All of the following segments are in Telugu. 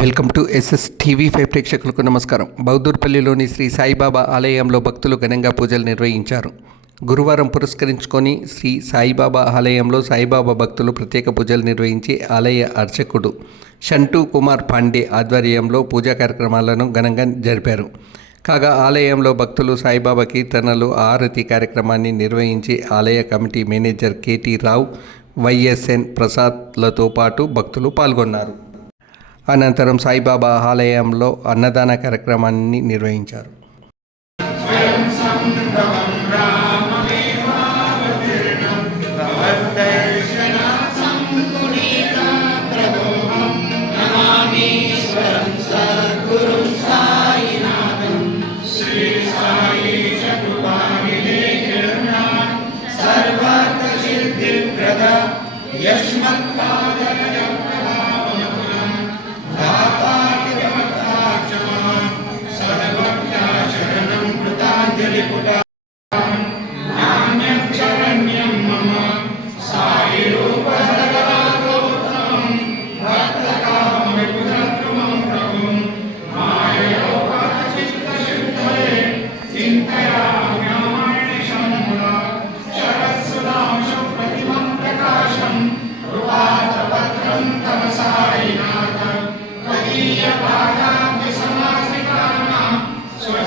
Welcome to SS TV five ప్రేక్షకులకు నమస్కారం. బౌద్ధూర్పల్లిలోని శ్రీ సాయిబాబా ఆలయంలో భక్తులు ఘనంగా పూజలు నిర్వహించారు. గురువారం పురస్కరించుకొని శ్రీ సాయిబాబా ఆలయంలో సాయిబాబా భక్తులు ప్రత్యేక పూజలు నిర్వహించి ఆలయ అర్చకుడు షంటూ కుమార్ పాండే ఆధ్వర్యంలో పూజా కార్యక్రమాలను ఘనంగా జరిపారు. కాగా ఆలయంలో భక్తులు సాయిబాబా కీర్తనలు ఆరతి కార్యక్రమాన్ని నిర్వహించి ఆలయ committee manager KT Rao YSN ప్రసాద్లతో పాటు భక్తులు పాల్గొన్నారు. అనంతరం సాయిబాబా ఆలయంలో అన్నదాన కార్యక్రమాన్ని నిర్వహించారు.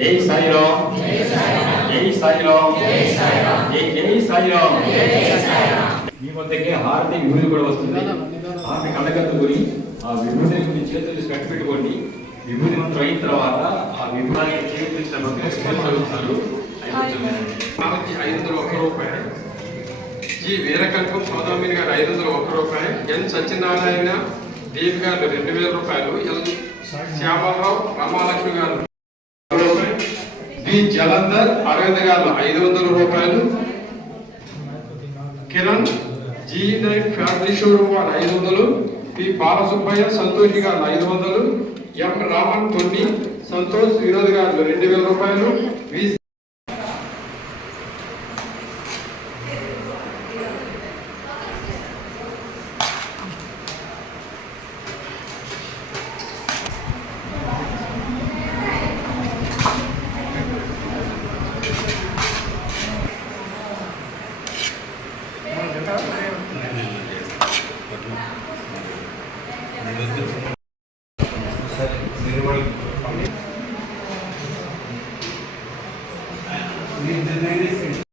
జై సాయిరామ్. జై సాయిరామ్. జై జై సాయిరామ్. మీ వద్దకే హారతి విభూతి కూడా వస్తుంది. హారతి కళ్ళకత్తుకొని ఆ విభూతిని మీ చేతులు తీసి కట్టి పెట్టుకోండి. విభూతి మంత్రం అయిన తర్వాత ఆ విభూతి చేతులు భక్తులు ఐదు వందల ఒక్క రూపాయి జి. వీరకల్పం సౌదామిని గారు ఐదు వందల ఒక్క రూపాయి ఎన్. సత్యనారాయణ దేవి గారు రెండు వేల రూపాయలు. ఎల్. శ్యామలరావు రామాలక్ష్మి గారు బి జలంధర్ అరవింద్ గారు ఐదు వందల రూపాయలు Kiran G nine family showroom వారు ఐదు వందలు పి బాలసుబ్బయ్య సంతోషి గారు ఐదు వందలు ఎం రామన్ కొన్ని సంతోష్ వినోద్ గారు రెండు వేల రూపాయలు వి నిలబడి